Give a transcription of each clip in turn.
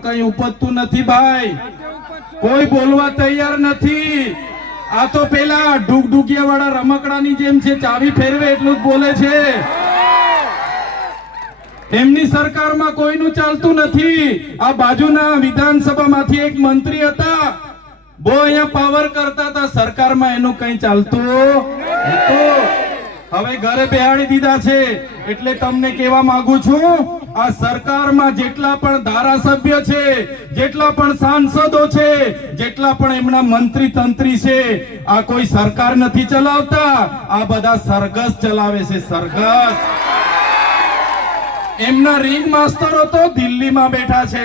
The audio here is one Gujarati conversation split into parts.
કઈ ઉપજતું નથી ભાઈ, કોઈ બોલવા તૈયાર નથી। આ તો પેલા ડુગડુગિયા વાળા રમકડાની જેમ છે, ચાવી ફેરવે એટલું જ બોલે છે। એમની સરકારમાં કોઈનું ચાલતું નથી। આ બાજુના વિધાનસભામાંથી એક મંત્રી હતા, બહુ અહીંયા પાવર કરતા હતા, સરકારમાં એનું કઈ ચાલતું નહોતું। હવે ઘરે બેહાડી દીધા છે। એટલે તમને કહેવા માંગુ છું, આ સરકારમાં જેટલા પણ ધારાસભ્ય છે, જેટલા પણ સાંસદો છે, જેટલા પણ એમના મંત્રી તંત્રી છે, આ કોઈ સરકાર નથી ચલાવતા, આ બધા સરઘસ ચલાવે છે, સરઘસ। એમના રિંગ માસ્ટરો તો દિલ્હીમાં બેઠા છે,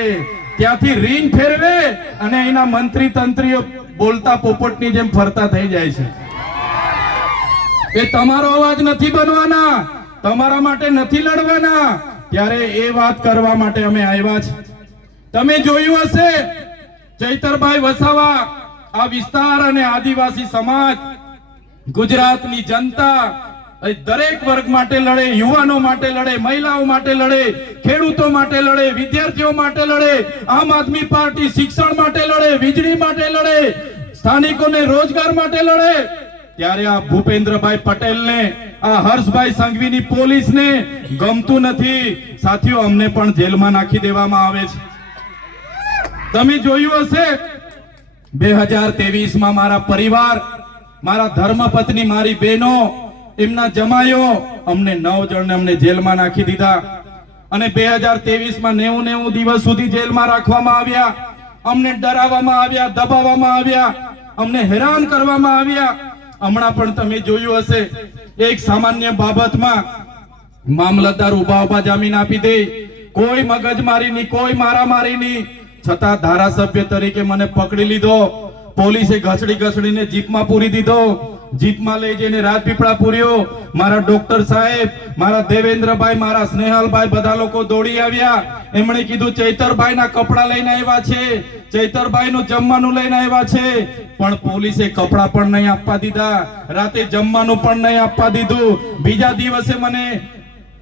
ત્યાંથી રિંગ ફેરવે અને એના મંત્રી તંત્રીઓ બોલતા પોપટની જેમ ફરતા થઈ જાય છે। એ તમારો અવાજ નથી બનવાના, તમારા માટે નથી લડવાના, ત્યારે એ વાત કરવા માટે અમે આવ્યા છે। તમે જોયું હશે, ચૈતરભાઈ વસાવા આ વિસ્તાર અને આદિવાસી સમાજ, ગુજરાતની જનતા દરેક વર્ગ માટે લડે, યુવાનો માટે લડે, મહિલાઓ માટે લડે, ખેડૂતો માટે લડે, વિદ્યાર્થીઓ માટે લડે, આમ આદમી પાર્ટી શિક્ષણ માટે લડે, વીજળી માટે લડે, સ્થાનિકોને રોજગાર માટે લડે। ત્યારે આ ભૂપેન્દ્રભાઈ પટેલને, આ હર્ષભાઈ સંઘવીની પોલીસને ગમતું નથી। સાથીઓ, અમને પણ જેલમાં નાખી દેવામાં આવે છે। તમે જોયું હશે 2023માં મારા પરિવાર, મારા ધર્મપત્ની, મારી બહેનો, એમના જમાયો, અમને 9 જણને અમને જેલમાં નાખી દીધા અને 2023માં 90 દિવસ સુધી જેલમાં રાખવામાં આવ્યા। અમને ડરાવવામાં આવ્યા, દબાવવામાં આવ્યા, અમને હેરાન કરવામાં આવ્યા। હમણાં પણ તમે જોયું હશે, એક સામાન્ય બાબતમાં મામલતદાર ઉભા જામીન આપી દે, કોઈ મગજમારી નહીં, કોઈ મારામારી નહીં, છતાં ધારાસભ્ય તરીકે મને પકડી લીધો। પોલીસે ઘસડીને જીપમાં પૂરી દીધો, જીપમાં લઈ જઈને રાજપીપળા પૂર્યો। મારા ડોક્ટર સાહેબ, મારા દેવેન્દ્રભાઈ, મારા સ્નેહલભાઈ, બધા લોકો દોડી આવ્યા। એમણે કીધું ચૈતરભાઈના કપડા લઈને આવ્યા છે, ચૈતરભાઈનું જમવાનું લઈને આવ્યા છે, પણ પોલીસે કપડા પણ નહીં આપવા દીધા, રાતે જમવાનું પણ નહીં આપવા દીધું। બીજા દિવસે મને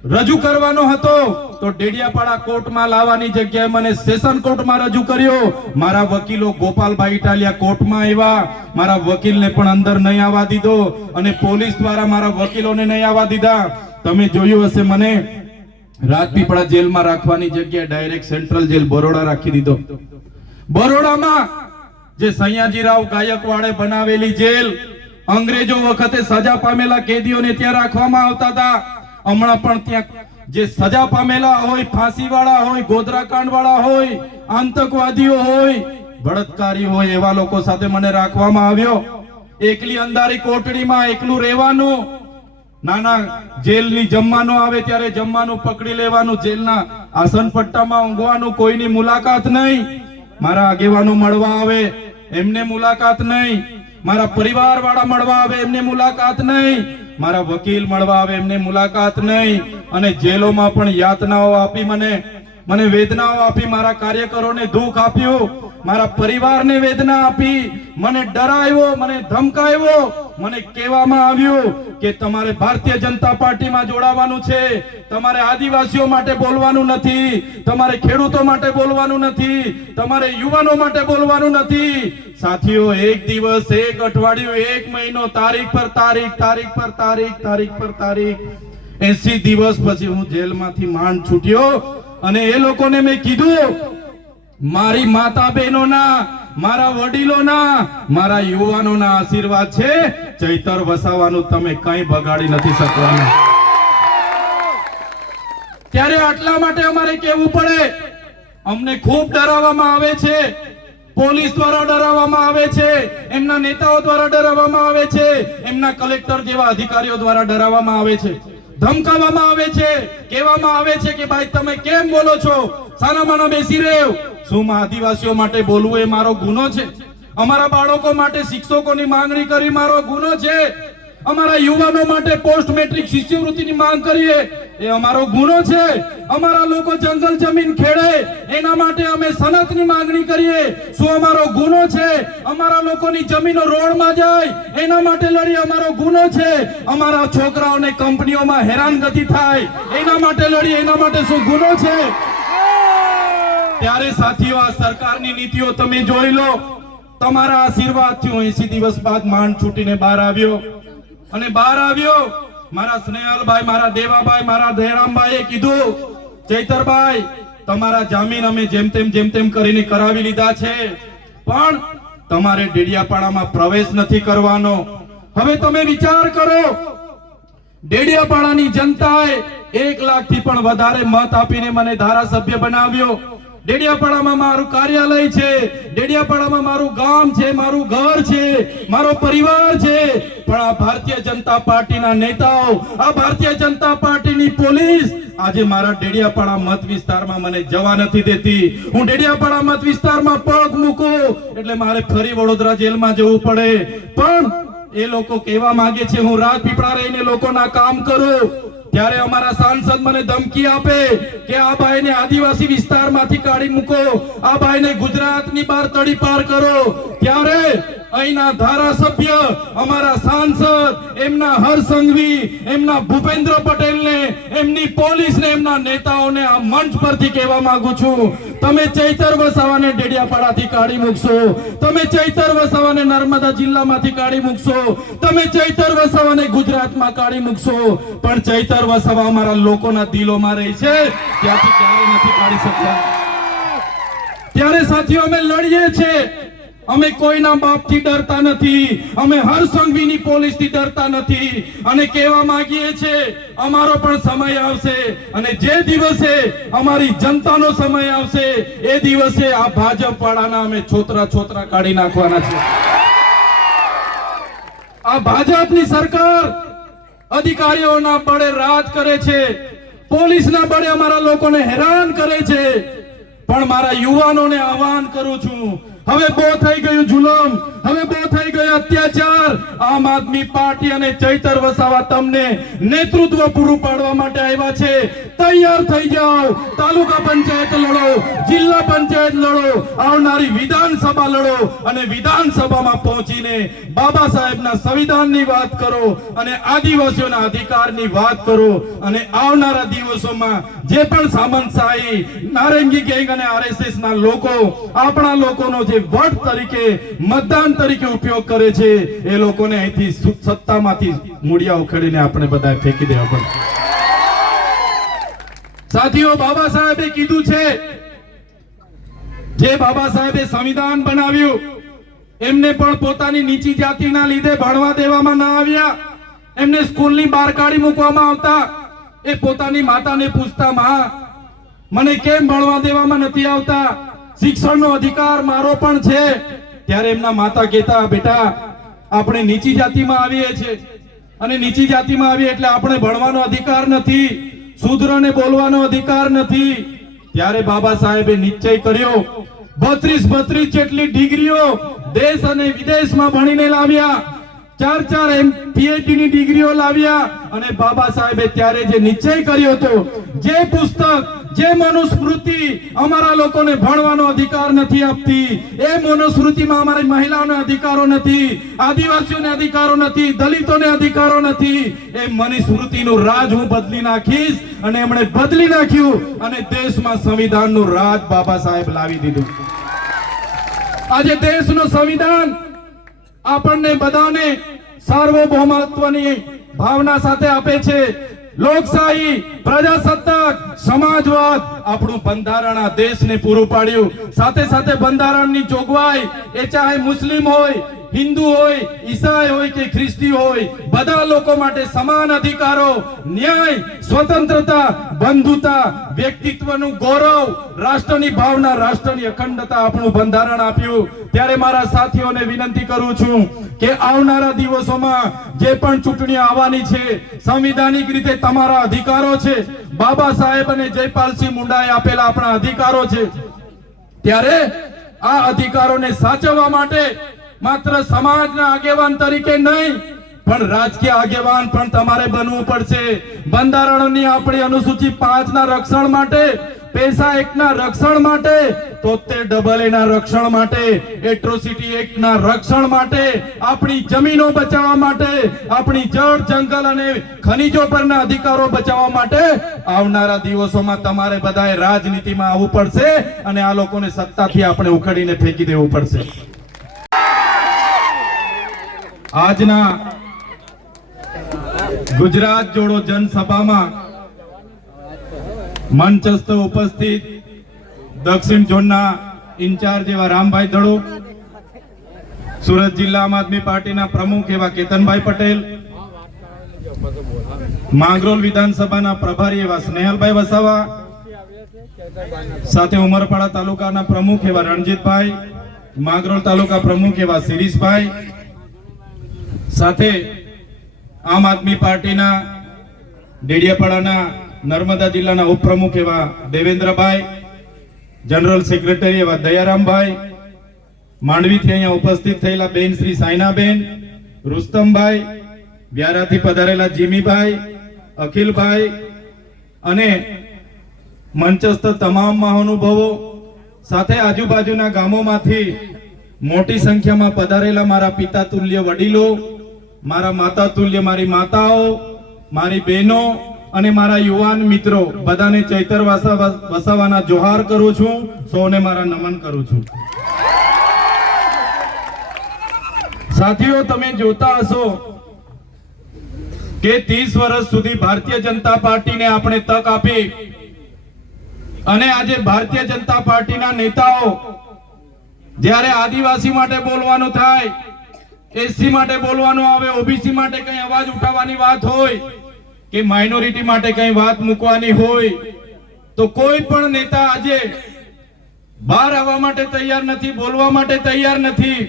રજૂ કરવાનો હતો તો ડેડિયાપાડા કોર્ટમાં લાવવાની જગ્યાએ મને સેશન કોર્ટમાં રજૂ કર્યો। મારા વકીલો ગોપાલભાઈ ઇટાલિયા કોર્ટમાં આવ્યા, મારા વકીલને પણ અંદર નહીં આવવા દીધો અને પોલીસ દ્વારા મારા વકીલોને નહીં આવવા દીધા। તમે જોયું હશે, મને રાજપીપળા જેલમાં રાખવાની જગ્યાએ ડાયરેક્ટ સેન્ટ્રલ જેલ બરોડા રાખી દીધો। બરોડામાં જે સયાજીરાવ ગાયકવાડે બનાવેલી જેલ, અંગ્રેજો વખતે સજા પામેલા કેદીઓને ત્યાં રાખવામાં આવતા હતા। હમણાં પણ ત્યાં જે સજા પામેલા હોય, ફાંસી વાળા હોય, ગોધરાકાંડ વાળા હોય, આતંકવાદીઓ હોય, બળાત્કારી હોય, એવા લોકો સાથે મને રાખવામાં આવ્યો। એકલી અંધારી કોટડીમાં એકલું રહેવાનું, નાના જેલની જમવાનું આવે ત્યારે જમવાનું પકડી લેવાનું, જેલના આસન પટ્ટામાં ઊંઘવાનું, કોઈની મુલાકાત નહીં। મારા આગેવાનો મળવા આવે, એમને મુલાકાત નહીં। મારા પરિવાર વાળા મળવા આવે, એમને મુલાકાત નહીં। મારા વકીલ મળવા આવે, એમને મુલાકાત નહીં। અને જેલોમાં પણ યાતનાઓ આપી, મને વેદનાઓ આપી, મારા કાર્યકરોને દુઃખ આપ્યું, મારા પરિવારને વેદના આપી, મને ડરાવ્યો, મને ધમકાવ્યો। મને કહેવામાં આવ્યું કે તમારે ભારતીય જનતા પાર્ટીમાં જોડાવાનું છે, તમારે આદિવાસીઓ માટે બોલવાનું નથી, તમારે ખેડૂતો માટે બોલવાનું નથી, તમારે યુવાનો માટે બોલવાનું નથી। સાથીઓ, એક દિવસ, એક અઠવાડિયું, એક મહિનો, તારીખ પર તારીખ, તારીખ પર તારીખ, તારીખ પર તારીખ, 80 દિવસ પછી હું જેલમાંથી માંડ છૂટ્યો અને એ લોકોને મેં કીધું, મારી માતા બહેનોના, મારા વડીલોના, મારા યુવાનોના આશીર્વાદ છે, ચૈતર વસાવાનું તમે કઈ બગાડી નથી શકવાના। ત્યારે આટલા માટે અમારે કહેવું પડે, અમને ખૂબ ડરાવવામાં આવે છે, પોલીસ દ્વારા ડરાવવામાં આવે છે, એમના નેતાઓ દ્વારા ડરાવવામાં આવે છે, એમના કલેક્ટર જેવા અધિકારીઓ દ્વારા ડરાવવામાં આવે છે, ધમકાવવામાં આવે છે, કહેવામાં આવે છે કે ભાઈ તમે કેમ બોલો છો, સાનામાના બેસી રહ્યો। શું આદિવાસીઓ માટે બોલવું એ મારો ગુનો છે? અમારા બાળકો માટે શિક્ષકોની માંગણી કરી મારો ગુનો છે? અમારા યુવાનો માટે પોસ્ટ મેટ્રિક શિષ્યવૃત્તિની માંગ કરીએ એ અમારો ગુનો છે? અમારા લોકો જંગલ જમીન ખેડે એના માટે અમે સનતની માંગણી કરીએ, શું અમારો ગુનો છે? અમારા લોકોની જમીનો રોડમાં જાય એના માટે લડી અમારો ગુનો છે? અમારા છોકરાઓને કંપનીઓમાં હેરાનગતિ થાય એના માટે લડી, એના માટે શું ગુનો છે? ત્યારે સાથીઓ આ સરકારની નીતિઓ તમે જોઈ લો. તમારા આશીર્વાદથી હું 80 દિવસ બાદ માંડ છૂટીને બહાર આવ્યો અને બહાર આવ્યો. મારા સ્નેહલભાઈ, મારા દેવાભાઈ, મારા દયારામભાઈએ કીધું, ચૈતરભાઈ તમારા જામીન અમે જેમ તેમ કરીને કરાવી લીધા છે, પણ તમારે ડેડિયાપાડામાં પ્રવેશ નથી કરવાનો. હવે તમે વિચાર કરો, ડેડિયાપાડાની જનતાએ 1 લાખથી પણ વધારે મત આપીને મને ધારાસભ્ય બનાવ્યો. ડેડિયાપાડામાં મારું કાર્યાલય છે, ડેડિયાપાડામાં મારું ગામ છે, મારું ઘર છે, મારો પરિવાર છે. પણ આ ભારતીય જનતા પાર્ટીના નેતાઓ, આ ભારતીય જનતા પાર્ટીની પોલીસ આજે મારા ડેડિયાપાડા મત વિસ્તારમાં મને જવા નથી દેતી. હું ડેડિયાપાડા મત વિસ્તારમાં પગ મૂકું એટલે મારે ફરી વડોદરા જેલમાં જવું પડે. પણ એ લોકો કહેવા માંગે છે હું રાજપીપળા રહીને લોકોના કામ કરું. ત્યારે અમારા સાંસદ મને ધમકી આપે કે આ ભાઈને આદિવાસી વિસ્તારમાંથી કાઢી મૂકો, આ ભાઈને ગુજરાતની બહાર તડીપાર કરો. ત્યારે અહીંના ધારાસભ્ય, અમારા સાંસદ, એમના હરસંઘવી, એમના ભૂપેન્દ્ર પટેલને, એમની પોલીસને, એમના નેતાઓને આ મંચ પરથી કહેવા માંગુ છું, તમે ચૈતર વસાવાને ડેડિયાપાડાથી કાઢી મૂકશો, તમે ચૈતર વસાવાને નર્મદા જિલ્લામાંથી કાઢી મૂકશો, તમે ચૈતર વસાવાને ગુજરાતમાં કાઢી મૂકશો, પણ ચૈતર વસાવા અમારા લોકોના દિલોમાં રહે છે, ત્યાંથી ક્યારે નથી કાઢી શકતા. ત્યારે સાથીઓ અમે લડીએ છીએ. અમે કોઈના બાપથી ડરતા નથી, અમે હરસંઘવીની પોલીસથી ડરતા નથી અને કહેવા માંગીએ છીએ અમારો પણ સમય આવશે અને જે દિવસે અમારી જનતાનો સમય આવશે એ દિવસે આ ભાજપ વાળાના અમે છોતરા કાઢી નાખવાના છે. આ ભાજપની સરકાર અધિકારીઓના બળે રાજ કરે છે, પોલીસના બળે અમારા લોકોને હેરાન કરે છે. પણ મારા યુવાનોને આહવાન કરું છું, હવે બહુ થઈ ગયું જુલમ, હવે બહુ થઈ ગયો અત્યાચાર. આમ આદમી પાર્ટી અને ચૈતર વસાવા તમને નેતૃત્વ પૂરું પાડવા માટે આવ્યા છે. તૈયાર થઈ જાઓ, તાલુકા પંચાયત લડો, જિલ્લા પંચાયત લડો, આવનારી વિધાનસભા લડો અને વિધાનસભામાં પહોંચીને બાબા સાહેબના સંવિધાનની વાત કરો અને આદિવાસીઓના અધિકારની વાત કરો. અને આવનારા દિવસોમાં જે પણ સામંતશાહી, નારંગી ગેંગ અને આરએસએસ ના લોકો આપણા લોકોનો જે વોટ તરીકે, મતદાન તરીકે ઉપયોગ કરે છે એ લોકોને અહીંથી સત્તામાંથી મૂળિયા ઉખેડીને આપણે બધા ફેંકી દેવા પડે. સાથીઓ, બાબા સાહેબે કીધું છે, જે બાબા સાહેબે સંવિધાન બનાવ્યું એમને પણ પોતાની નીચી જાતિના લીધે ભણવા દેવામાં ના આવ્યા, એમને સ્કૂલની બહાર કાઢી મૂકવામાં આવતા. એ પોતાની માતાને પૂછતા, માં મને કેમ ભણવા દેવામાં નથી આવતા, શિક્ષણનો અધિકાર મારો પણ છે. ત્યારે એમના માતા કહેતા, બેટા આપણે નીચી જાતિમાં આવીએ છીએ અને નીચી જાતિમાં આવીએ એટલે આપણે ભણવાનો અધિકાર નથી, શૂદ્રને બોલવાનો અધિકાર નથી. ત્યારે બાબા સાહેબે નિશ્ચય કર્યો, 32 જેટલી ડિગ્રીઓ દેશ અને વિદેશમાં ભણીને લાવ્યા, 4 PhD ની ડિગ્રીઓ લાવ્યા. અને બાબા સાહેબે ત્યારે જે નિશ્ચય કર્યો હતો, જે પુસ્તક, જે મનુસ્મૃતિ અમારા લોકોને ભણવાનો અધિકાર નથી આપતી, એ મનુસ્મૃતિમાં અમારી મહિલાઓને અધિકારો નથી, આદિવાસીઓને અધિકારો નથી, દલિતોને અધિકારો નથી, એ મનુસ્મૃતિનું રાજ હું બદલી નાખીશ. અને એમણે બદલી નાખ્યું અને દેશમાં સંવિધાનનું રાજ બાબા સાહેબ લાવી દીધું. આજે દેશનું સંવિધાન આપણને બધાને સાર્વભૌમત્વની ભાવના સાથે આપે છે. લોકશાહી, પ્રજાસત્તાક, સમાજવાદ આપણું બંધારણ આ દેશને પૂરું પાડ્યું. સાથે સાથે બંધારણની જોગવાઈ, એ ચાહે મુસ્લિમ હોય, હિન્દુ હોય, ઈસાઈ હોય કે ખ્રિસ્તી હોય, બધા લોકો માટે સમાન અધિકારો, ન્યાય, સ્વતંત્રતા, બંધુતા, વ્યક્તિત્વનું ગૌરવ, રાષ્ટ્રની ભાવના, રાષ્ટ્રની અખંડતા આપણું બંધારણ આપ્યું. ત્યારે મારા સાથીઓને વિનંતી કરું છું કે આવનારા દિવસોમાં જે પણ ચૂંટણીઓ આવવાની છે, સંવિધાનિક રીતે તમારા અધિકારો છે, બાબા સાહેબ અને જયપાલસિંહ મુંડાએ આપેલા આપણા અધિકારો છે. ત્યારે આ અધિકારોને સાચવવા માટે માત્ર સમાજના આગેવાન તરીકે નહીં પણ રાજકીય આગેવાન પણ તમારે બનવું પડશે. બંધારણની આપણી અનુસૂચિ 5 ના રક્ષણ માટે પેસા એક્ટના રક્ષણ માટે, 73AA ના રક્ષણ માટે, એટ્રોસિટી એક્ટના રક્ષણ માટે, આપણી જમીનો બચાવવા માટે, આપણી જળ જંગલ અને ખનીજો પરના અધિકારો બચાવવા માટે આવનારા દિવસોમાં તમારે બધાએ રાજનીતિમાં આવવું પડશે અને આ લોકોને સત્તાથી આપણે ઉખેડીને ફેંકી દેવું પડશે. આજના ગુજરાત જોડો જનસભામાં મંચસ્થ ઉપસ્થિત દક્ષિણ ઝોનના ઇન્ચાર્જ એવા રામભાઈ દડો, સુરત જિલ્લા આમ આદમી પાર્ટીના પ્રમુખ એવા કેતનભાઈ પટેલ, માંગરોળ વિધાનસભાના પ્રભારી એવા સ્નેહલભાઈ વસાવા, સાથે ઉમરપાડા તાલુકાના પ્રમુખ એવા રણજીતભાઈ, માંગરોળ તાલુકા પ્રમુખ એવા શિરીષભાઈ, સાથે આમ આદમી પાર્ટીના ડેડિયાપાડાના નર્મદા જિલ્લાના ઉપપ્રમુખ એવા દેવેન્દ્રભાઈ, જનરલ સેક્રેટરી એવા દયારામભાઈ, માંડવીથી અહીંયા ઉપસ્થિત થયેલા બેન શ્રી સાયનાબેન, રુસ્તમભાઈ, વ્યારાથી પધારેલા જીમીભાઈ, અખિલભાઈ અને મંચસ્થ તમામ મહાનુભાવો, સાથે આજુબાજુના ગામોમાંથી મોટી સંખ્યામાં પધારેલા મારા પિતા તુલ્ય વડીલો, મારા માતા તુલ્ય મારી માતાઓ, મારી બહેનો અને મારા યુવાન મિત્રો, બધાને ચૈતર વસાવાના જોહાર કરું છું, સૌને મારા નમન કરું છું. સાથીઓ, તમે જોતા હશો કે 30 વર્ષ સુધી ભારતીય જનતા પાર્ટીને આપણે તક આપી અને આજે ભારતીય જનતા પાર્ટીના નેતાઓ જ્યારે આદિવાસી માટે બોલવાનું થાય, એસસી માટે બોલવાનું આવે, ઓબીસી માટે કઈ અવાજ ઉઠાવવાની વાત હોય કે માઇનોરિટી માટે કઈ વાત મૂકવાની હોય તો કોઈ પણ નેતા આજે બહાર આવવા માટે તૈયાર નથી, બોલવા માટે તૈયાર નથી.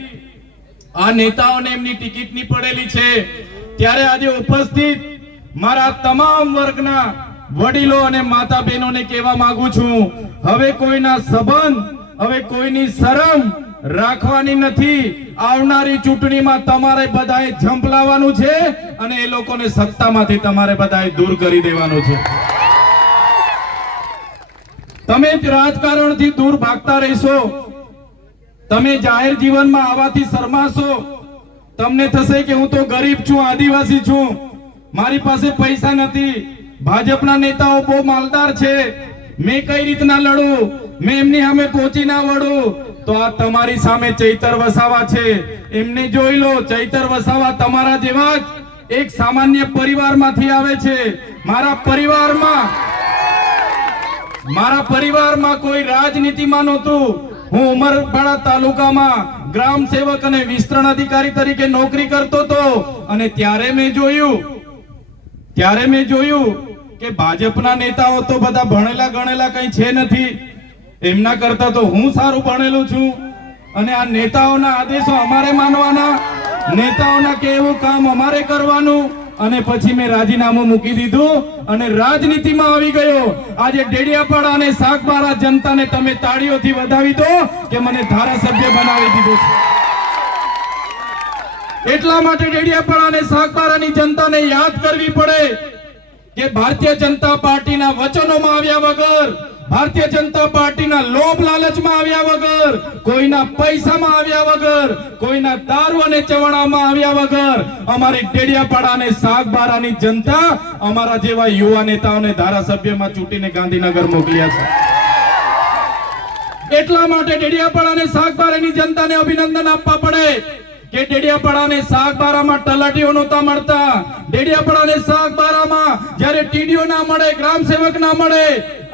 આ નેતાઓને એમની ટિકિટની પડેલી છે. ત્યારે આજે ઉપસ્થિત મારા તમામ વર્ગના વડીલો અને માતા બહેનોને કહેવા માંગુ છું, હવે કોઈના સંબંધ, હવે કોઈની શરમ રાખવાની નથી. આવનારી ચૂંટણીમાં તમારે બધાએ ઝંપલાવવાનું છે અને એ લોકોને સત્તામાંથી તમારે બધાએ દૂર કરી દેવાનું છે. તમે રાજકારણથી દૂર ભાગતા રહેશો, તમે જાહેર જીવનમાં આવવાથી શરમાશો, તમને થશે કે હું તો ગરીબ છું, આદિવાસી છું, મારી પાસે પૈસા નથી, ભાજપના નેતાઓ બહુ માલદાર છે, મેં કઈ રીતના લડું, મેં એમની સામે પહોંચી ના વળું. તો આ તમારી સામે ચૈતર વસાવા છે, એમને જોઈ લો. ચૈતર વસાવા તમારા જેવા જ એક સામાન્ય પરિવારમાંથી આવે છે. મારા પરિવારમાં કોઈ રાજનીતિમાં નહોતું. હું ઉમરપાડા તાલુકામાં ગ્રામ સેવક અને વિસ્તરણ અધિકારી તરીકે નોકરી કરતો હતો અને ત્યારે મેં જોયું કે ભાજપના નેતાઓ તો બધા ભણેલા ગણેલા કઈ છે નથી, એમના કરતા તો હું સારું ભણેલું છું અને આ નેતાઓના આદેશો અમારે માનવાના, નેતાઓના કહેવું કામ અમારે કરવાનું. અને પછી મેં રાજીનામું મૂકી દીધું અને રાજનીતિમાં આવી ગયો. આજે ડેડિયાપાડા અને સાગબારા જનતાને તમે તાળીઓથી વધાવી દો કે મને ધારાસભ્ય બનાવી દીધો છે. એટલા માટે ડેડિયાપાડા અને સાગબારાની જનતાને યાદ કરવી પડે કે ભારતીય જનતા પાર્ટીના વચનોમાં આવ્યા વગર, ભારતીય જનતા પાર્ટીના લોભ લાલચમાં આવ્યા વગર, કોઈના પૈસામાં આવ્યા વગર, કોઈના દારૂ અને ચવાણામાં આવ્યા વગર અમારી ડેડિયાપાડા અને સાગબારાની જનતા અમારા જેવા યુવા નેતાઓને ધારાસભ્યમાં ચૂંટીને ગાંધીનગર મોકલ્યા છે. એટલા માટે ડેડિયાપાડા અને સાગબારાની જનતાને અભિનંદન આપવા પડે કે ડેડિયાપાડા અને સાગબારામાં તલાટીઓ નહોતા મળતા, ડેડિયાપાડા અને સાગબારામાં જ્યારે ટીડીઓ ના મળે, ગ્રામ સેવક ના મળે,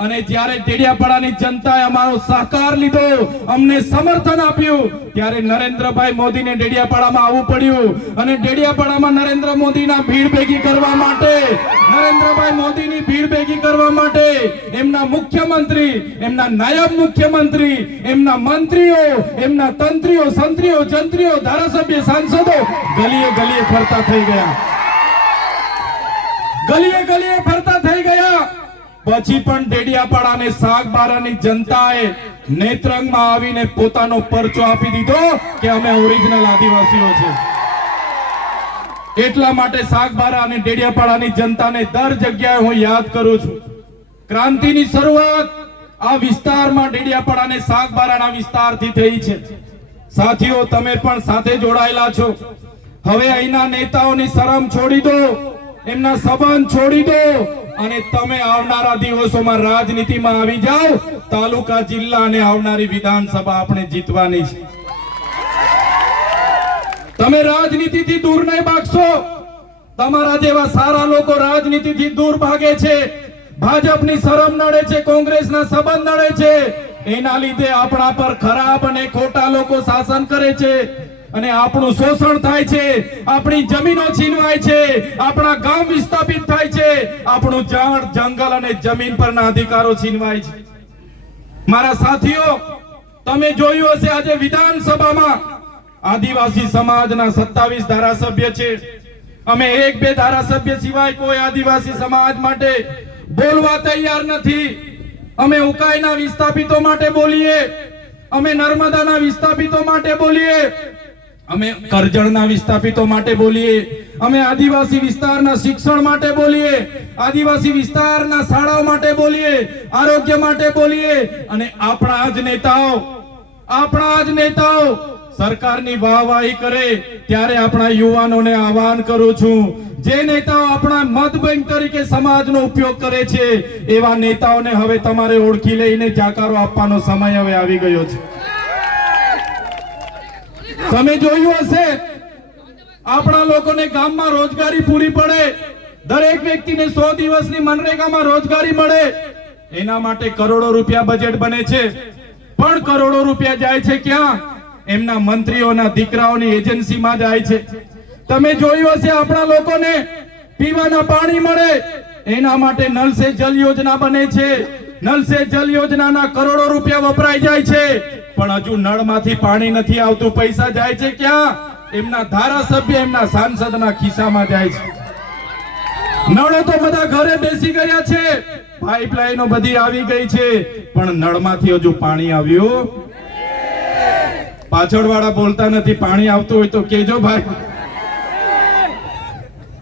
અને જ્યારે ડેડિયાપાડાની જનતાએ અમારો સહકાર લીધો, અમને સમર્થન આપ્યું, ત્યારે નરેન્દ્રભાઈ મોદીને ડેડિયાપાડામાં આવવું પડ્યું અને ડેડિયાપાડામાં નરેન્દ્ર મોદીના ભીડ ભેગી કરવા માટે, નરેન્દ્રભાઈ મોદીની ભીડ ભેગી કરવા માટે એમના મુખ્યમંત્રી, એમના નાયબ મુખ્યમંત્રી, એમના મંત્રીઓ, એમના તંત્રીઓ, સંત્રીઓ, જંત્રીઓ, ધારાસભ્ય, સાંસદો ગલીએ ગલીએ ફરતા થઈ ગયા, ગલીએ ગલીએ ફરતા થઈ ગયા. પછી પણ ડેડિયાપાડા અને સાગબારાની જનતાએ નેત્રંગમાં આવીને પોતાનો પરચો આપી દીધો કે અમે ઓરિજિનલ આદિવાસીઓ છે. એટલા માટે સાગબારા અને ડેડિયાપાડાની જનતાને દર જગ્યાએ હું યાદ કરું છું. ક્રાંતિની શરૂઆત આ વિસ્તારમાં ડેડિયાપાડા અને સાગબારાના વિસ્તારથી થઈ છે. સાથીઓ, તમે પણ સાથે જોડાયેલા છો. હવે અહીંના નેતાઓની શરમ છોડી દો, એમના સંબંધ છોડી દો અને તમે આવનારા દિવસોમાં રાજનીતિમાં આવી જાઓ. તાલુકા, જિલ્લા અને આવનારી વિધાનસભા આપણે જીતવાની છે. તમે રાજનીતિથી દૂર નહીં ભાગશો. તમારા જેવા સારા લોકો રાજનીતિથી દૂર ભાગે છે. ભાજપની શરમ નડે છે, કોંગ્રેસના સંબંધ નડે છે. એના લીધે આપણા પર ખરાબ અને ખોટા લોકો શાસન કરે છે અને આપણું શોષણ થાય છે, આપણી જમીનો છીનવાય છે, આપણા ગામ વિસ્થાપિત થાય છે, આપણું ઝાડ, જંગલ અને જમીન પરના અધિકારો છીનવાય છે. મારા સાથીઓ, તમે જોયું હશે આજે વિધાનસભામાં આદિવાસી સમાજના 27 ધારાસભ્ય છે. અમે 1-2 ધારાસભ્ય સિવાય કોઈ આદિવાસી સમાજ માટે બોલવા તૈયાર નથી. અમે ઉકાઈના વિસ્થાપિતો માટે બોલીએ, અમે નર્મદાના વિસ્થાપિતો માટે બોલીએ, અમે કરજણના વિસ્થાપિતો માટે બોલીએ, અમે આદિવાસી વિસ્તારના શિક્ષણ માટે બોલીએ, આદિવાસી વિસ્તારના શાળાઓ માટે બોલીએ, આરોગ્ય માટે બોલીએ. અને આપણા જ નેતાઓ સરકારની વાહવાહી કરે ત્યારે આપણા યુવાનોને આહવાન કરું છું, જે નેતાઓ આપણા મત બેંક તરીકે સમાજનો ઉપયોગ કરે છે એવા નેતાઓને હવે તમારે ઓળખી લઈને જાકારો આપવાનો સમય હવે આવી ગયો છે. તમે જોયું હશે, આપણા લોકોને ગામમાં રોજગારી પૂરી પડે, દરેક વ્યક્તિને 100 દિવસની મનરેગામાં રોજગારી મળે, એના માટે કરોડો રૂપિયા બજેટ બને છે. પણ કરોડો રૂપિયા જાય છે ક્યાં? એમના મંત્રીઓના દીકરાઓની એજન્સીમાં જાય છે. તમે જોયું હશે, આપણા લોકોને પીવાના પાણી મળે એના માટે નલ સે જલ યોજના બને છે. નલ સે જલ યોજનાના કરોડો રૂપિયા વપરાઈ જાય છે, પણ હજુ નળમાંથી પાણી નથી આવતું. પૈસા જાય છે ક્યાં? એમના ધારાસભ્ય, એમના સાંસદના ખિસ્સામાં જાય છે. નળો તો બધા ઘરે બેસી ગયા છે, પાઇપલાઈનો બધી આવી ગઈ છે, પણ નળમાંથી હજુ પાણી આવ્યું. પાછળવાળા બોલતા નથી. પાણી આવતું હોય તો કેજો ભાઈ.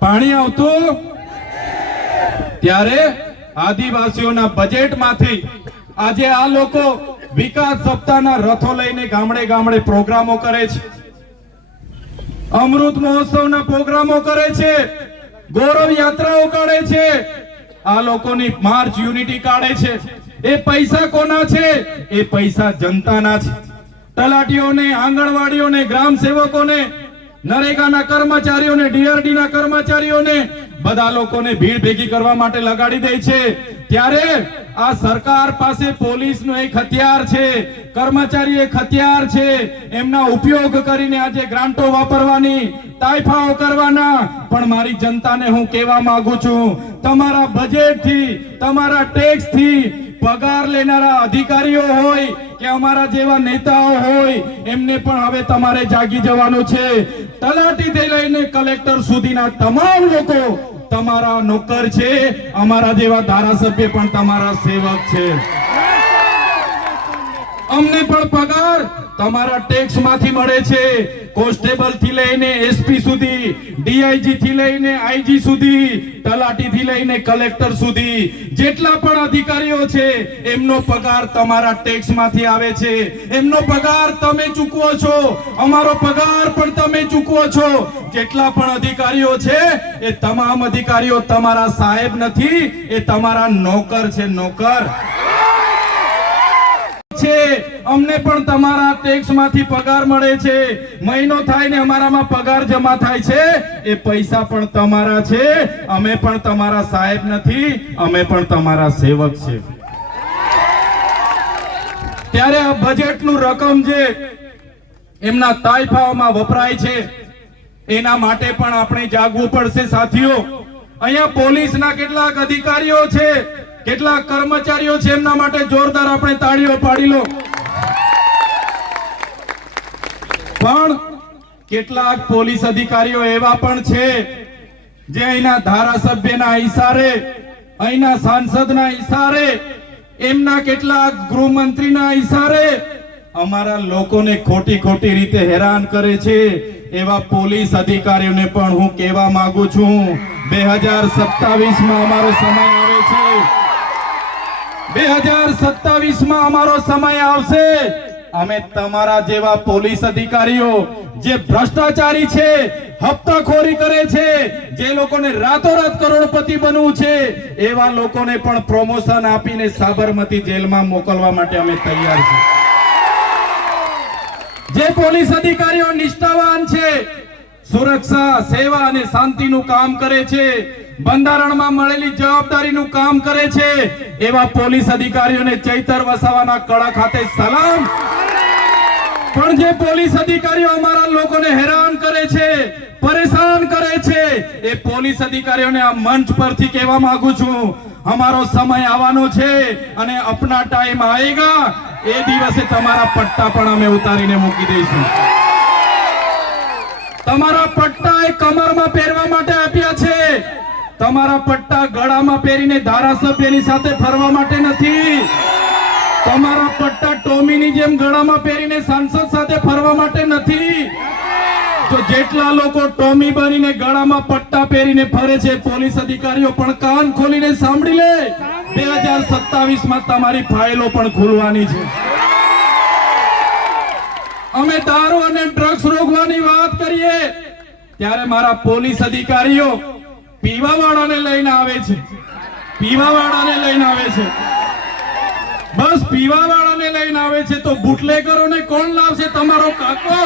પાણી આવતું? ત્યારે આદિવાસીઓના બજેટમાંથી આજે આ લોકો વિકાસ સપ્તાહના રથો લઈને ગામડે ગામડે પ્રોગ્રામો કરે છે, અમૃત મહોત્સવના પ્રોગ્રામો કરે છે, ગૌરવ યાત્રાઓ કાઢે છે, આ લોકોની માર્ચ યુનિટી કાઢે છે. એ પૈસા કોના છે? એ પૈસા જનતાના છે. તલાટીઓને, આંગણવાડીઓને, ગ્રામ સેવકોને, નરેગાના કર્મચારીઓને, ડીઆરડીના કર્મચારીઓને, બધા લોકોને ભીડ ભેગી કરવા માટે લગાડી દે છે. ત્યારે આ સરકાર પાસે પોલીસનો એક હથિયાર છે, કર્મચારી એક હથિયાર છે. એમના ઉપયોગ કરીને આજે ગ્રાન્ટો વાપરવાની, તાઇફાઓ કરવાના. પણ મારી જનતાને હું કહેવા માંગુ છું, તમારા બજેટથી, તમારા ટેક્સથી પગાર લેનારા અધિકારીઓ હોય કે અમારા જેવા નેતાઓ હોય, એમને પણ હવે તમારે જાગી જવાનું છે. તલાટીથી લઈને કલેક્ટર સુધીના તમામ લોકો તમારા નોકર છે. અમારા જેવા ધારાસભ્ય પણ તમારા સેવક છે. અમને પણ પગાર તમારા ટેક્સ માંથી મળે છે. કોન્સ્ટેબલ થી લઈને એસપી સુધી, ડીઆઈજી થી લઈને આઈજી સુધી, તલાટી થી લઈને કલેક્ટર સુધી જેટલા પણ અધિકારીઓ છે એમનો પગાર તમારા ટેક્સ માંથી આવે છે. એમનો પગાર તમે ચૂકવો છો, અમારો પગાર પણ તમે ચૂકવો છો. જેટલા પણ અધિકારીઓ છે એ તમામ અધિકારીઓ તમારા સાહેબ નથી, એ તમારા નોકર છે. નોકર છે. અમને પણ તમારા ટેક્સ માંથી પગાર મળે છે. મહિનો થાય ને અમારામાં પગાર જમા થાય છે. એ પૈસા પણ તમારા છે. અમે પણ તમારા સાહેબ નથી, અમે પણ તમારા સેવક છે. ત્યારે આ બજેટનું રકમ જે એમના તાઇફાઓમાં વપરાય છે એના માટે પણ આપણે જાગવું પડશે. સાથીઓ, અહીંયા પોલીસના કેટલાક અધિકારીઓ છે, કેટલાક કર્મચારીઓ છે, એમના માટે જોરદાર આપણે તાળીઓ પાડી લો. પણ કેટલાક પોલીસ અધિકારીઓ એવા પણ છે જે અહીંના ધારાસભ્યના ઈશારે, અહીંના સાંસદના ઈશારે, એમના કેટલાક ગૃહમંત્રીના ઈશારે અમારા લોકોને ખોટી ખોટી રીતે હેરાન કરે છે. એવા પોલીસ અધિકારીઓને પણ હું કહેવા માંગુ છું, 2027માં અમારો સમય આવે છે. 2027 માં અમારો સમય આવશે, અમે તમારા જેવા પોલીસ અધિકારીઓ જે ભ્રષ્ટાચારી છે, હપ્તાખોરી કરે છે, જે લોકોને રાતોરાત કરોડપતિ બનવું છે, એવા લોકોને પણ પ્રમોશન આપીને સાબરમતી જેલમાં મોકલવા માટે અમે તૈયાર છીએ. જે પોલીસ અધિકારીઓ નિષ્ઠાવાન છે, સુરક્ષા, સેવા અને શાંતિનું કામ કરે છે, બંધારણમાં મળેલી જવાબદારીનું કામ કરે છે, એવા પોલીસ અધિકારીઓને ચૈતર વસાવાના કડા ખાતે સલામ. પણ જે પોલીસ અધિકારીઓ અમારા લોકોને હેરાન કરે છે, પરેશાન કરે છે, એ પોલીસ અધિકારીઓને આ મંચ પરથી કહેવા માંગુ છું, અમારો સમય આવવાનો છે અને અપના ટાઈમ આएगा, એ દિવસે તમારા પટ્ટા પણ અમે ઉતારીને મૂકી દઈશું. તમારા પટ્ટા એ કમરમાં પહેરવા માટે આપ્યા છે, તમારા પટ્ટા ગળામાં પહેરીને ધારાસભ્યની સાથે ફરવા માટે નથી. તમારા પટ્ટા ટોમીની જેમ ગળામાં પહેરીને સાંસદ સાથે ફરવા માટે નથી. તો જેટલા લોકો ટોમી બનીને ગળામાં પટ્ટા પહેરીને ફરે છે, પોલીસ અધિકારીઓ પણ કાન ખોલીને સાંભળી લે, 2027 માં તમારી ફાઇલો પણ ખુલવાની છે. અમે દારૂ અને ડ્રગ્સ રોકવાની વાત કરીએ ત્યારે મારા પોલીસ અધિકારીઓ પીવાવાળાને લઈને આવે છે, પીવાવાળાને લઈને આવે છે, બસ પીવાવાળાને લઈને આવે છે. તો બુટલેગરોને કોણ લાવશે? તમારો કાકો.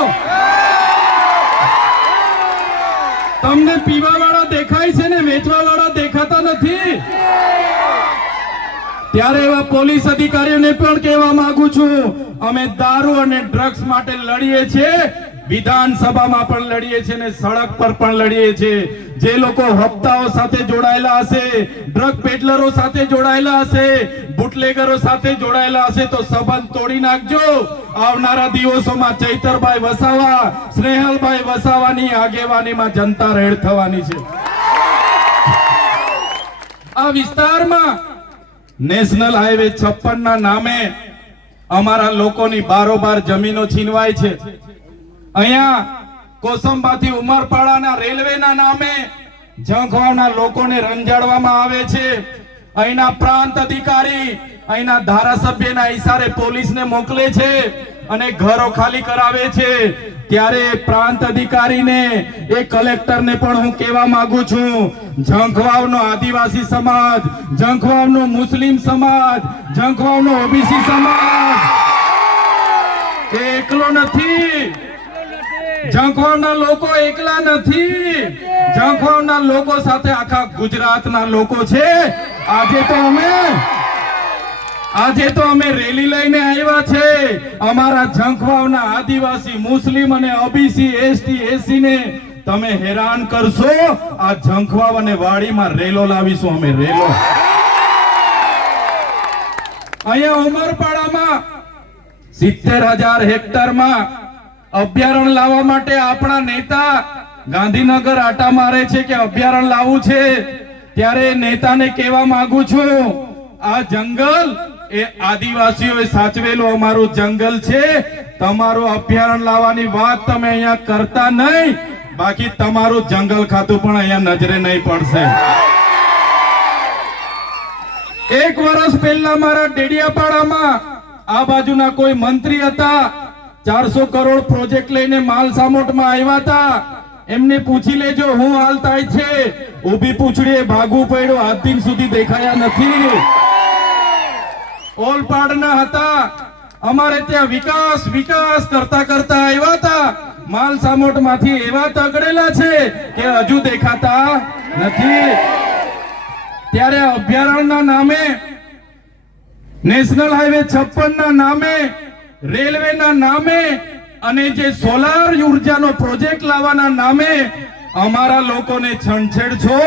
તમને પીવાવાળા દેખાય છે ને વેચવાવાળા દેખાતા નથી. ત્યારે એવા પોલીસ અધિકારીઓને પણ કહેવા માંગુ છું, અમે દારૂ અને ડ્રગ્સ માટે લડીએ છીએ, વિધાનસભામાં પણ લડીએ છીએ અને સડક પર પણ લડીએ છીએ. જે લોકો હપ્તાઓ સાથે જોડાયેલા હશે, ડ્રગ પેડલરો સાથે જોડાયેલા હશે, બુટલેગરો સાથે જોડાયેલા હશે, તો સંબંધ તોડી નાખજો. આવનારા દિવસોમાં ચૈતરભાઈ વસાવા, સ્નેહલભાઈ વસાવાની આગેવાનીમાં જનતા રેડ થવાની છે. આ વિસ્તારમાં નેશનલ હાઈવે 56 ના નામે અમારા લોકોની બારોબાર જમીનો છીનવાય છે. અહીંયા કોસંબાથી ઉમરપાડાના રેલવેના નામે ઝંખવાના લોકોને રંજાડવામાં આવે છે. અહીંના પ્રાંત અધિકારી અહીંના ધારાસભ્યના ઈશારે પોલીસને મોકલે છે અને ઘરો ખાલી કરાવે છે. ત્યારે પ્રાંત અધિકારીને, એ કલેક્ટરને પણ હું કહેવા માંગુ છું, ઝંખવાવનો આદિવાસી સમાજ, ઝંખવાવનો મુસ્લિમ સમાજ, ઝંખવાવનો ઓબીસી સમાજ એ એકલો નથી. ઝંખવાવના લોકો એકલા નથી. ઝંખવાવના લોકો સાથે આખા ગુજરાતના લોકો છે. આજે તો અમે રેલી લઈને આવ્યા છે. અમારા ઝંખવાવના આદિવાસી, મુસ્લિમ અને ઓબીસી, એસટી, એસી ને તમે હેરાન કરશો, આ ઝંખવાવ અને વાડીમાં રેલો લાવીશું અમે, રેલો. અહીંયા ઉમરપાડામાં 70,000 હેક્ટરમાં અભયારણ્ય લાવવા માટે આપણા નેતા ગાંધીનગર આટા મારે છે કે અભયારણ્ય લાવવું છે. ત્યારે નેતાને કહેવા માંગુ છું, આ જંગલ એ આદિવાસીઓએ સાચવેલું અમારું જંગલ છે. તમારું અભયારણ્ય લાવવાની વાત તમે અહીંયા કરતા નહીં, બાકી તમારું જંગલ ખાતું પણ અહીંયા નજરે નહીં પડશે. 1 વર્ષ પહેલા મારા ડેડિયાપાડામાં આ બાજુના કોઈ મંત્રી હતા, 400 કરોડ પ્રોજેક્ટ લઈને માલ સામોટમાં આવ્યા હતા. એમને પૂછી લેજો હું હાલ થાય છે. ઊભી પૂછડીએ ભાગવું પડ્યું, આજ દિન સુધી દેખાયા નથી. ઓલપાડના હતા, અમારે ત્યાં વિકાસ વિકાસ કરતા કરતા આવ્યા હતા. માલ સામોટમાંથી એવા તગડેલા છે કે હજુ દેખાતા નથી. ત્યારે અભયારણ્યના નામે, નેશનલ હાઈવે 56 ના નામે, રેલવેના નામે અને જે સોલાર ઉર્જાનો પ્રોજેક્ટ લાવવાના નામે અમારા લોકોને છંછેડ છો,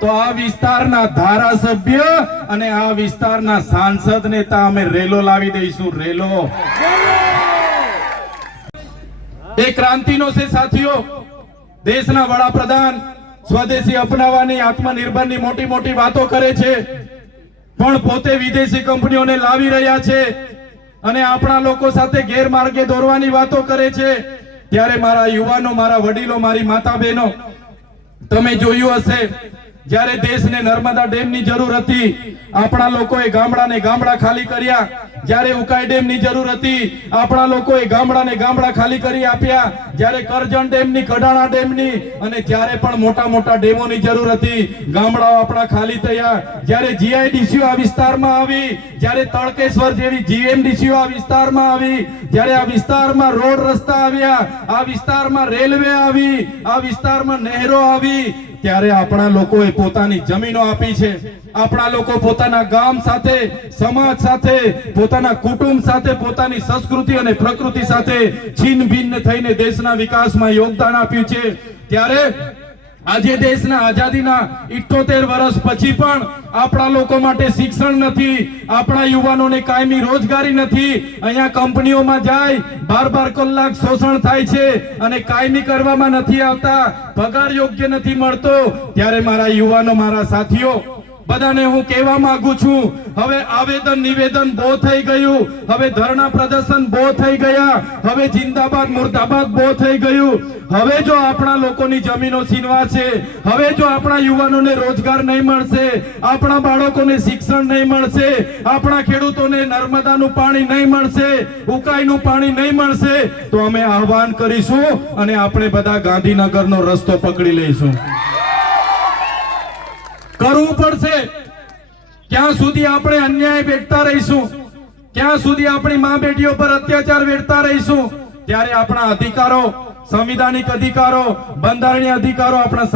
તો આ વિસ્તારના ધારાસભ્ય અને આ વિસ્તારના સાંસદ નેતા અમે રેલો લાવી દઈશું, રેલો. એ ક્રાંતિનો છે સાથીઓ. દેશના વડાપ્રધાન સ્વદેશી અપનાવવાની, આત્મનિર્ભરની મોટી મોટી વાતો કરે છે, પણ પોતે વિદેશી કંપનીઓને લાવી રહ્યા છે અને આપણા લોકો સાથે ગેરમાર્ગે દોરવાની વાતો કરે છે. ત્યારે મારા યુવાનો, મારા વડીલો, મારી માતા બહેનો, તમે જોયું હશે જ્યારે દેશને નર્મદા ડેમની જરૂર હતી, આપણા લોકોએ ગામડાને ગામડા ખાલી કર્યા. જ્યારે ઉકાઈ ડેમની જરૂર હતી, આપણા લોકોએ ગામડાને ગામડા ખાલી કરી આપ્યા. જ્યારે કરજણ ડેમની, કડાણા ડેમની અને જ્યારે પણ મોટા મોટા ડેમોની જરૂર હતી, ગામડાઓ આપણા ખાલી થયા. જ્યારે જીઆઈડીસીઓ આ વિસ્તારમાં આવી, જ્યારે તળકેશ્વર જેવી જીએમડીસીઓ આ વિસ્તારમાં આવી, જ્યારે આ વિસ્તારમાં રોડ રસ્તા આવ્યા, આ વિસ્તારમાં રેલવે આવી, આ વિસ્તારમાં નહેરો આવી, ત્યારે આપણા લોકોએ પોતાની જમીનો આપી છે. આપણા લોકો પોતાના ગામ સાથે, સમાજ સાથે, પોતાના કુટુંબ સાથે, પોતાની સંસ્કૃતિ અને પ્રકૃતિ સાથે છિન્ન ભિન્ન થઈને દેશના વિકાસમાં યોગદાન આપ્યું છે. ત્યારે આજે દેશના આઝાદીના 78 વર્ષ પછી પણ આપણા લોકો માટે શિક્ષણ નથી, આપણા યુવાનોને કાયમી રોજગારી નથી. અહીંયા કંપનીઓમાં જાય, 12 કલાક શોષણ થાય છે અને કાયમી કરવામાં નથી આવતા, પગાર યોગ્ય નથી મળતો. ત્યારે મારા યુવાનો, મારા સાથીઓ, બધાને હું કહેવા માંગુ છું, હવે આવેદન નિવેદન બહુ થઈ ગયું, હવે ધરણા પ્રદર્શન બહુ થઈ ગયા, હવે જિંદાબાદ મુર્દાબાદ બહુ થઈ ગયું. હવે જો આપણા લોકોની જમીનો છીનવાશે, હવે જો આપણા યુવાનોને રોજગાર નહીં મળશે, આપણા બાળકોને શિક્ષણ નહીં મળશે, આપણા ખેડૂતોને નર્મદાનું પાણી નહીં મળશે, ઉકાઈનું પાણી નહીં મળશે, તો અમે આહવાન કરીશું અને આપણે બધા ગાંધીનગરનો રસ્તો પકડી લઈશું. કરવું પડશે. ક્યાં સુધી આપણે અન્યાય વેઠતા રહીશું, ક્યાં સુધી આપણી મા બેટીઓ પર અત્યાચાર વેઠતા રહીશું? ત્યારે આપણા અધિકારો, સંવિધાનિક અધિકારો, બંધારણીય અધિકારો, આપણા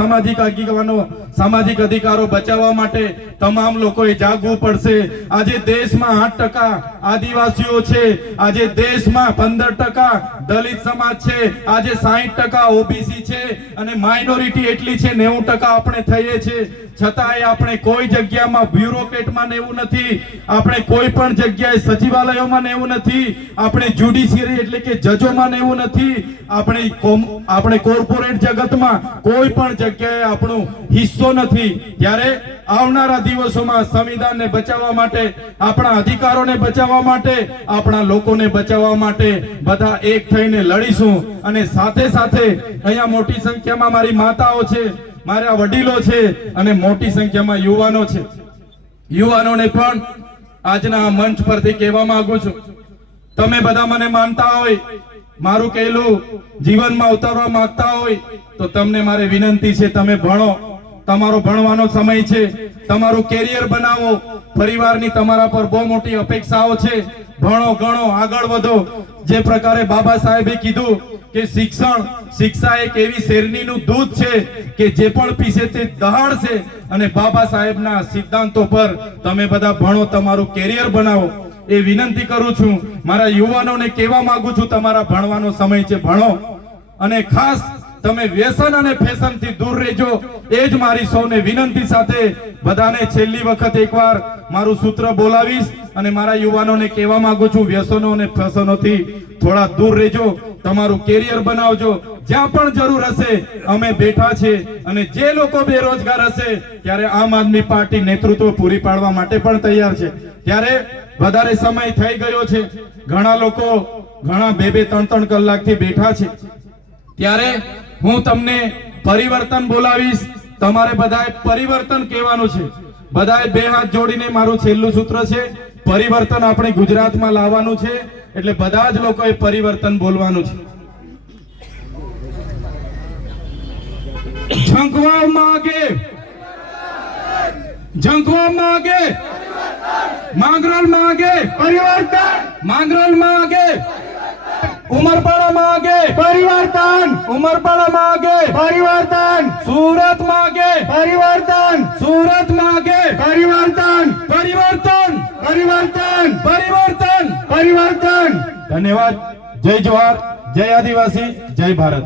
સામાજિક અધિકારો બચાવવા માટે તમામ લોકોએ જાગવું પડશે. આજે દેશમાં 8% આદિવાસીઓ છે, આજે દેશમાં 15% દલિત સમાજ છે, આજે 60% ઓબીસી છે અને માઇનોરિટી એટલી છે 90% આપણે થઈએ છીએ. છતાંય આપણે કોઈ જગ્યામાં બ્યુરોક્રેટમાં નેવું નથી, આપણે કોઈ પણ જગ્યાએ સચિવાલયોમાં નેવું નથી, આપણે જ્યુડિશિયરી એટલે કે જજોમાં નેવું નથી, આપણે કોર્પોરેટ જગતમાં કોઈ પણ જગ્યાએ આપણો હિસ્સો નથી. ત્યારે આવનારા દિવસોમાં સંવિધાનને બચાવવા માટે, આપણા અધિકારોને બચાવવા માટે, આપણા લોકોને બચાવવા માટે બધા એક થઈને લડીશું. અને સાથે સાથે અહીંયા મોટી સંખ્યામાં મારી માતાઓ છે, મારા વડીલો છે અને મોટી સંખ્યામાં યુવાનો છે. યુવાનોને પણ આજના આ મંચ પરથી કહેવા માંગુ છું, તમે બધા મને માનતા હોય, મારું કહેલું જીવનમાં ઉતારવા માંગતા હોય તો તમને મારે વિનંતી છે, તમે ભણો. તમારો ભણવાનો સમય છે, તમારું કેરિયર બનાવો. પરિવારની તમારા પર બહુ મોટી અપેક્ષાઓ છે. ભણો, ગણો, આગળ વધો. જે પ્રકારે બાબા સાહેબે કીધું કે શિક્ષા એક એવી શેરણીનું દૂધ છે કે જે પણ પીશે તે દહાડશે. અને બાબા સાહેબના સિદ્ધાંતો પર તમે બધા ભણો, તમારું કેરિયર બનાવો એ વિનંતી કરું છું. મારા યુવાનોને કહેવા માંગુ છું, તમારા ભણવાનો સમય છે, ભણો. અને ખાસ તમે વ્યસન અને ફેશન થી દૂર રહેજો, એ જ મારી સૌને વિનંતી સાથે બધાને છેલ્લી વખત એકવાર મારું સૂત્ર બોલાવીશ અને મારા યુવાનોને કહેવા માંગુ છું, વ્યસનો અને ફેશનોથી થોડા દૂર રહેજો, તમારું કેરિયર બનાવજો. જ્યાં પણ જરૂર હશે અમે બેઠા છે. અને જે લોકો બેરોજગાર હશે ત્યારે આમ આદમી પાર્ટી નેતૃત્વ પૂરી પાડવા માટે પણ તૈયાર છે. ત્યારે વધારે સમય થઈ ગયો છે, ઘણા લોકો ઘણા 2-3 કલાકથી બેઠા છે. ત્યારે હું તમને પરિવર્તન બોલાવીશ, તમારે બધાએ પરિવર્તન કહેવાનું છે. બધાએ 2 હાથ જોડીને, મારું છેલ્લું સૂત્ર છે, પરિવર્તન આપણે ગુજરાતમાં લાવવાનું છે. એટલે બધા જ લોકોએ પરિવર્તન બોલવાનું છે. ઝંખવામાં આગે, ઝંખવામાં આગે, માંગરોળમાં આગે પરિવર્તન, માંગરોળમાં આગે, ઉમરપાડામાં આગે પરિવર્તન, ઉમરપાડામાં આગે પરિવર્તન, સુરતમાં આગે પરિવર્તન, સુરતમાં આગે પરિવર્તન, પરિવર્તન, પરિવર્તન, પરિવર્તન, પરિવર્તન. ધન્યવાદ. જય જોહાર, જય આદિવાસી, જય ભારત.